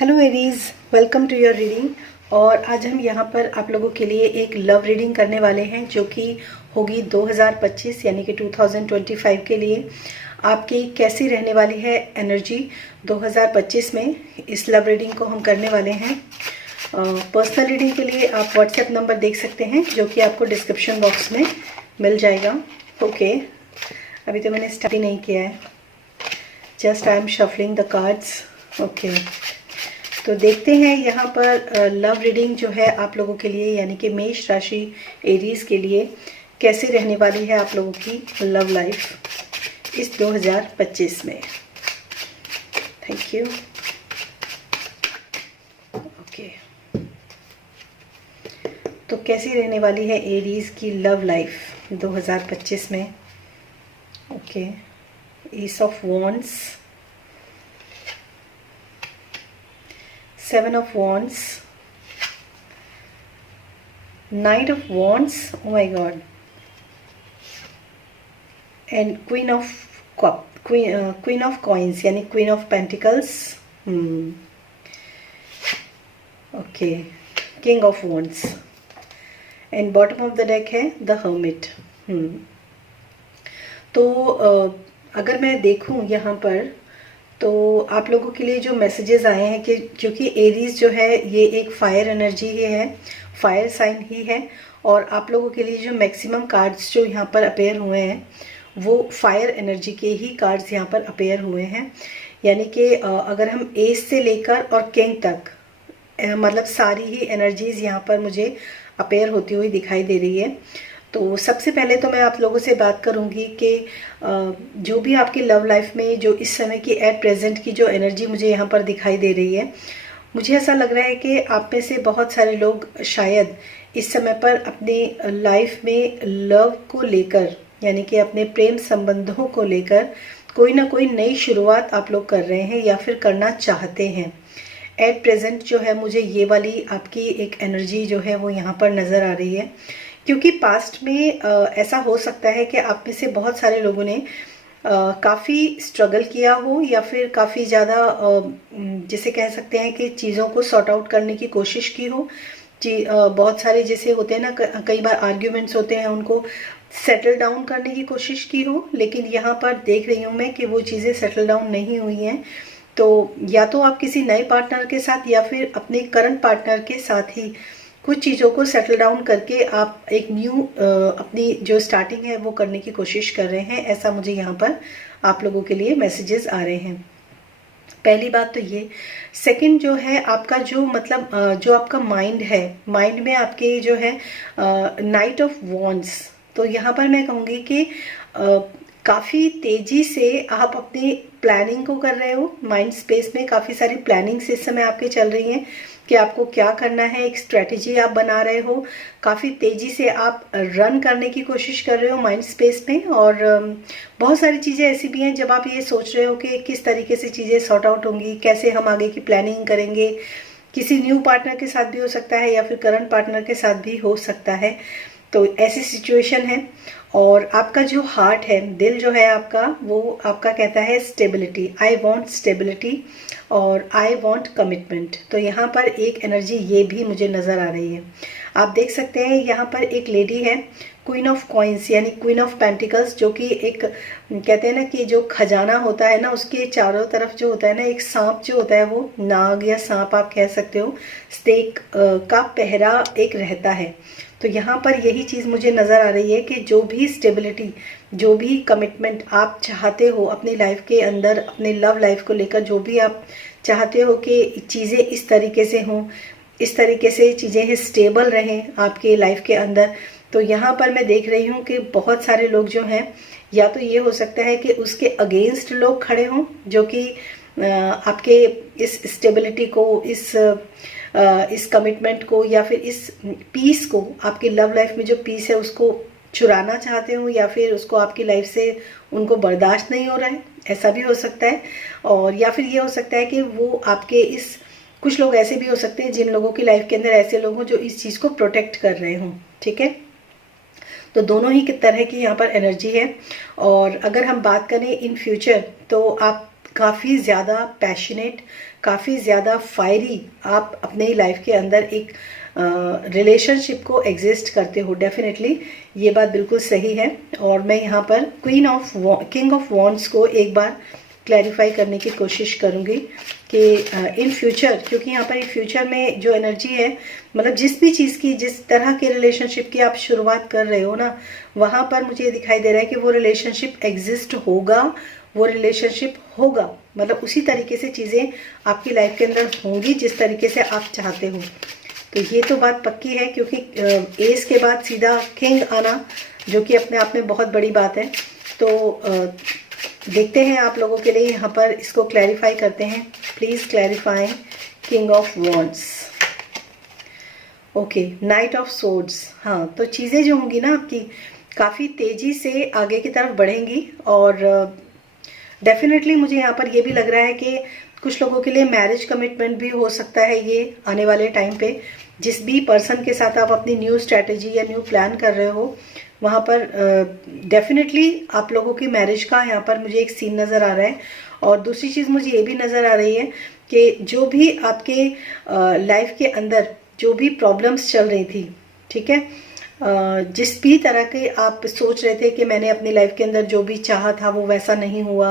Hello Aries, welcome to your reading. और आज हम यहाँ पर आप लोगों के लिए एक लव रीडिंग करने वाले हैं जो कि होगी 2025 यानी कि 2025 के लिए। आपकी कैसी रहने वाली है एनर्जी 2025 में, इस लव रीडिंग को हम करने वाले हैं। पर्सनल रीडिंग के लिए आप व्हाट्सएप नंबर देख सकते हैं जो कि आपको डिस्क्रिप्शन बॉक्स में मिल जाएगा। ओके, अभी तो मैंने स्टार्ट ही नहीं किया है, just I am shuffling the cards. Okay, तो देखते हैं यहाँ पर लव रीडिंग जो है आप लोगों के लिए यानी कि मेष राशि एरीज के लिए कैसे रहने वाली है आप लोगों की लव लाइफ इस 2025 में। Thank you. ओके, तो कैसी रहने वाली है एरीज की लव लाइफ 2025 में। Okay, S of wands, Seven of Wands, Knight of Wands, oh my God, and Queen of Coins यानी Queen of Pentacles, okay, King of Wands, and bottom of the deck है The Hermit। तो अगर मैं देखूं यहाँ पर तो आप लोगों के लिए जो मैसेजेस आए हैं कि क्योंकि एरीज जो है ये एक फायर एनर्जी ही है, फायर साइन ही है, और आप लोगों के लिए जो मैक्सिमम कार्ड्स जो यहाँ पर अपेयर हुए हैं वो फायर एनर्जी के ही कार्ड्स यहाँ पर अपेयर हुए हैं। यानी कि अगर हम एस से लेकर और किंग तक मतलब सारी ही एनर्जीज यहाँ पर मुझे अपेयर होती हुई दिखाई दे रही है। तो सबसे पहले तो मैं आप लोगों से बात करूंगी कि जो भी आपकी लव लाइफ में जो इस समय की एट प्रेजेंट की जो एनर्जी मुझे यहाँ पर दिखाई दे रही है, मुझे ऐसा लग रहा है कि आप में से बहुत सारे लोग शायद इस समय पर अपनी लाइफ में लव को लेकर यानी कि अपने प्रेम संबंधों को लेकर कोई ना कोई नई शुरुआत आप लोग कर रहे हैं या फिर करना चाहते हैं। एट प्रेजेंट जो है मुझे ये वाली आपकी एक एनर्जी जो है वो यहाँ पर नज़र आ रही है, क्योंकि पास्ट में ऐसा हो सकता है कि आप में से बहुत सारे लोगों ने काफ़ी स्ट्रगल किया हो या फिर काफ़ी ज़्यादा जिसे कह सकते हैं कि चीज़ों को सॉर्ट आउट करने की कोशिश की हो। बहुत सारे जैसे होते हैं ना, कई बार आर्ग्यूमेंट्स होते हैं, उनको सेटल डाउन करने की कोशिश की हो, लेकिन यहाँ पर देख रही हूँ मैं कि वो चीज़ें सेटल डाउन नहीं हुई हैं। तो या तो आप किसी नए पार्टनर के साथ या फिर अपने करंट पार्टनर के साथ ही कुछ चीज़ों को सेटल डाउन करके आप एक न्यू अपनी जो स्टार्टिंग है वो करने की कोशिश कर रहे हैं। ऐसा मुझे यहाँ पर आप लोगों के लिए मैसेजेस आ रहे हैं। पहली बात तो ये। सेकंड जो है आपका जो मतलब जो आपका माइंड है, माइंड में आपके जो है नाइट ऑफ वॉन्ड्स, तो यहाँ पर मैं कहूँगी कि काफ़ी तेज़ी से आप अपनी प्लानिंग को कर रहे हो। माइंड स्पेस में काफ़ी सारी प्लानिंग्स इस समय आपके चल रही हैं कि आपको क्या करना है, एक स्ट्रेटजी आप बना रहे हो। काफ़ी तेज़ी से आप रन करने की कोशिश कर रहे हो माइंड स्पेस में, और बहुत सारी चीज़ें ऐसी भी हैं जब आप ये सोच रहे हो कि किस तरीके से चीज़ें सॉर्ट आउट होंगी, कैसे हम आगे की प्लानिंग करेंगे। किसी न्यू पार्टनर के साथ भी हो सकता है या फिर करंट पार्टनर के साथ भी हो सकता है। तो ऐसी सिचुएशन है। और आपका जो हार्ट है, दिल जो है आपका, वो आपका कहता है स्टेबिलिटी। आई वॉन्ट स्टेबिलिटी और आई वॉन्ट कमिटमेंट। तो यहाँ पर एक एनर्जी ये भी मुझे नज़र आ रही है। आप देख सकते हैं यहाँ पर एक लेडी है, क्वीन ऑफ कॉइन्स यानी क्वीन ऑफ पेंटिकल्स, जो कि एक कहते हैं ना कि जो खजाना होता है ना उसके चारों तरफ जो होता है ना एक सांप जो होता है, वो नाग या सांप आप कह सकते हो, स्नेक का पहरा एक रहता है। तो यहाँ पर यही चीज़ मुझे नज़र आ रही है कि जो भी स्टेबिलिटी, जो भी कमिटमेंट आप चाहते हो अपनी लाइफ के अंदर, अपने लव लाइफ को लेकर जो भी आप चाहते हो कि चीज़ें इस तरीके से हों, इस तरीके से चीज़ें स्टेबल रहें आपके लाइफ के अंदर। तो यहाँ पर मैं देख रही हूँ कि बहुत सारे लोग जो हैं, या तो ये हो सकता है कि उसके अगेंस्ट लोग खड़े हों जो कि आपके इस स्टेबिलिटी को, इस कमिटमेंट को या फिर इस पीस को, आपकी लव लाइफ में जो पीस है उसको चुराना चाहते हो, या फिर उसको आपकी लाइफ से उनको बर्दाश्त नहीं हो रहा है, ऐसा भी हो सकता है। और या फिर ये हो सकता है कि वो आपके इस, कुछ लोग ऐसे भी हो सकते हैं जिन लोगों की लाइफ के अंदर ऐसे लोग हों जो इस चीज़ को प्रोटेक्ट कर रहे हों। ठीक है, तो दोनों ही तरह की यहाँ पर एनर्जी है। और अगर हम बात करें इन फ्यूचर, तो आप काफ़ी ज़्यादा पैशनेट, काफ़ी ज़्यादा फायरी आप अपने लाइफ के अंदर एक रिलेशनशिप को एग्जिस्ट करते हो। डेफिनेटली ये बात बिल्कुल सही है। और मैं यहाँ पर किंग ऑफ वॉन्ड्स को एक बार क्लैरिफाई करने की कोशिश करूँगी कि इन फ्यूचर, क्योंकि यहाँ पर इन फ्यूचर में जो एनर्जी है, मतलब जिस भी चीज़ की, जिस तरह के रिलेशनशिप की आप शुरुआत कर रहे हो ना, वहाँ पर मुझे ये दिखाई दे रहा है कि वो रिलेशनशिप एग्जिस्ट होगा, वो रिलेशनशिप होगा, मतलब उसी तरीके से चीज़ें आपकी लाइफ के अंदर होंगी जिस तरीके से आप चाहते हो। तो ये तो बात पक्की है, क्योंकि एस के बाद सीधा किंग आना, जो कि अपने आप में बहुत बड़ी बात है। तो देखते हैं आप लोगों के लिए यहाँ पर इसको क्लैरिफाई करते हैं। Please clarifying king of wands. Okay, night of swords. हाँ, तो चीज़ें जो होंगी ना आपकी काफ़ी तेज़ी से आगे की तरफ बढ़ेंगी। और डेफिनेटली मुझे यहाँ पर ये भी लग रहा है कि कुछ लोगों के लिए मैरिज कमिटमेंट भी हो सकता है ये आने वाले टाइम पे। जिस भी पर्सन के साथ आप अपनी न्यू स्ट्रैटेजी या न्यू प्लान कर रहे हो, वहाँ पर डेफिनेटली आप लोगों की मैरिज का यहाँ पर मुझे एक सीन नज़र आ रहा है। और दूसरी चीज़ मुझे ये भी नज़र आ रही है कि जो भी आपके लाइफ के अंदर जो भी प्रॉब्लम्स चल रही थी, ठीक है, जिस भी तरह के आप सोच रहे थे कि मैंने अपनी लाइफ के अंदर जो भी चाहा था वो वैसा नहीं हुआ,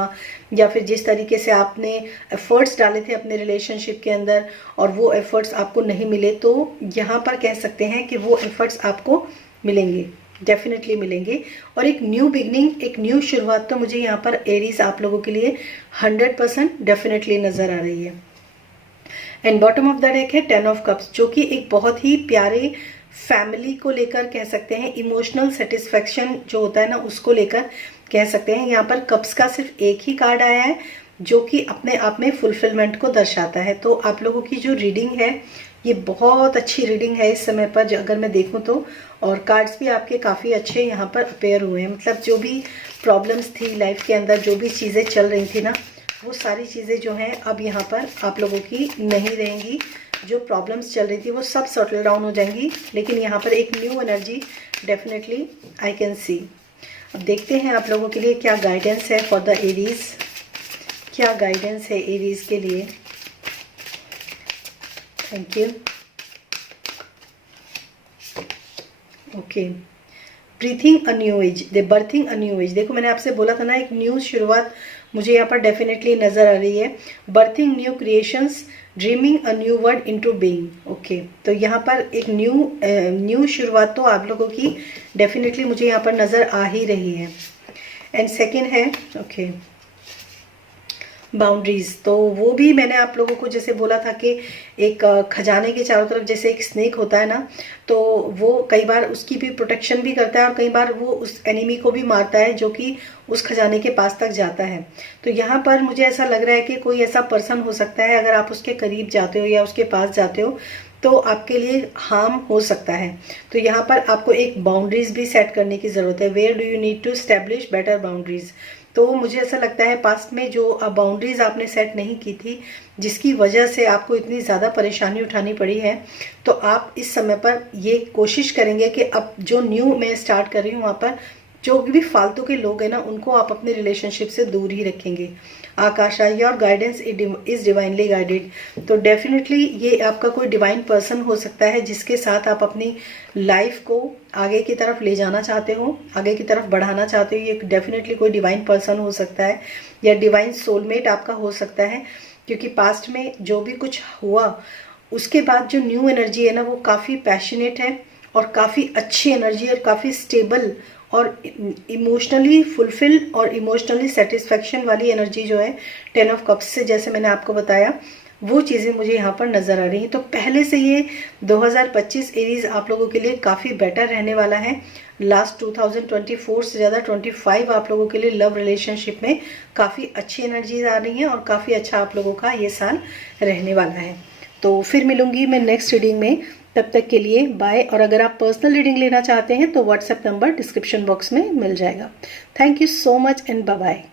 या फिर जिस तरीके से आपने एफर्ट्स डाले थे अपने रिलेशनशिप के अंदर और वो एफर्ट्स आपको नहीं मिले, तो यहाँ पर कह सकते हैं कि वो एफर्ट्स आपको मिलेंगे, डेफिनेटली मिलेंगे। और एक न्यू बिगनिंग, एक न्यू शुरुआत तो मुझे यहाँ पर एरीज आप लोगों के लिए 100% डेफिनेटली नज़र आ रही है। And bottom of the deck है 10 ऑफ कप्स, जो कि एक बहुत ही प्यारे फैमिली को लेकर कह सकते हैं, इमोशनल सेटिस्फेक्शन जो होता है ना, उसको लेकर कह सकते हैं। यहाँ पर कप्स का सिर्फ एक ही कार्ड आया है जो कि अपने आप में फुलफिलमेंट को दर्शाता है। तो आप लोगों की जो रीडिंग है ये बहुत अच्छी रीडिंग है इस समय पर, अगर मैं देखूं तो। और कार्ड्स भी आपके काफ़ी अच्छे यहाँ पर अपेयर हुए हैं। मतलब जो भी प्रॉब्लम्स थी लाइफ के अंदर, जो भी चीज़ें चल रही थी ना, वो सारी चीज़ें जो हैं अब यहाँ पर आप लोगों की नहीं रहेंगी। जो प्रॉब्लम्स चल रही थी वो सब सेटल डाउन हो जाएंगी। लेकिन यहाँ पर एक new energy definitely I can see. अब देखते हैं आप लोगों के लिए क्या गाइडेंस है फॉर द एरीज। क्या गाइडेंस है एरीज के लिए। Thank you. Okay, breathing a new age, they berthing a new age. देखो मैंने आपसे बोला था ना, एक न्यू शुरुआत मुझे यहाँ पर डेफिनेटली नज़र आ रही है। Berthing new creations, dreaming a new word into being. Okay, तो यहाँ पर एक न्यू शुरुआत तो आप लोगों की डेफिनेटली मुझे यहाँ पर नज़र आ ही रही है। एंड सेकेंड है ओके बाउंड्रीज। तो वो भी मैंने आप लोगों को जैसे बोला था कि एक खजाने के चारों तरफ जैसे एक स्नेक होता है ना, तो वो कई बार उसकी भी प्रोटेक्शन भी करता है और कई बार वो उस एनिमी को भी मारता है जो कि उस खजाने के पास तक जाता है। तो यहाँ पर मुझे ऐसा लग रहा है कि कोई ऐसा पर्सन हो सकता है, अगर आप उसके करीब जाते हो या उसके पास जाते हो तो आपके लिए हार्म हो सकता है। तो यहाँ पर आपको एक बाउंड्रीज भी सेट करने की ज़रूरत है। Where do you need to establish better boundaries. तो मुझे ऐसा लगता है पास्ट में जो बाउंड्रीज आपने सेट नहीं की थी, जिसकी वजह से आपको इतनी ज़्यादा परेशानी उठानी पड़ी है, तो आप इस समय पर ये कोशिश करेंगे कि अब जो न्यू मैं स्टार्ट कर रही हूँ वहाँ पर जो भी फालतू के लोग हैं ना, उनको आप अपने रिलेशनशिप से दूर ही रखेंगे। Akasha, your guidance is divinely guided. तो डेफिनेटली ये आपका कोई डिवाइन पर्सन हो सकता है जिसके साथ आप अपनी लाइफ को आगे की तरफ ले जाना चाहते हो, आगे की तरफ बढ़ाना चाहते हो। ये डेफिनेटली कोई डिवाइन पर्सन हो सकता है या डिवाइन सोलमेट आपका हो सकता है, क्योंकि पास्ट में जो भी कुछ हुआ उसके बाद जो न्यू एनर्जी है ना, वो काफ़ी पैशनेट है और काफ़ी अच्छी एनर्जी और काफ़ी स्टेबल और इमोशनली फुलफिल और इमोशनली सेटिस्फेक्शन वाली एनर्जी जो है 10 ऑफ कप्स से, जैसे मैंने आपको बताया, वो चीज़ें मुझे यहाँ पर नज़र आ रही हैं। तो पहले से ये 2025 एरीज आप लोगों के लिए काफ़ी बेटर रहने वाला है। लास्ट 2024 से ज़्यादा 25 आप लोगों के लिए लव रिलेशनशिप में काफ़ी अच्छी एनर्जीज आ रही हैं और काफ़ी अच्छा आप लोगों का ये साल रहने वाला है। तो फिर मिलूंगी मैं नेक्स्ट रीडिंग में, तब तक के लिए बाय। और अगर आप पर्सनल रीडिंग लेना चाहते हैं तो व्हाट्सएप नंबर डिस्क्रिप्शन बॉक्स में मिल जाएगा। Thank you so much and bye bye.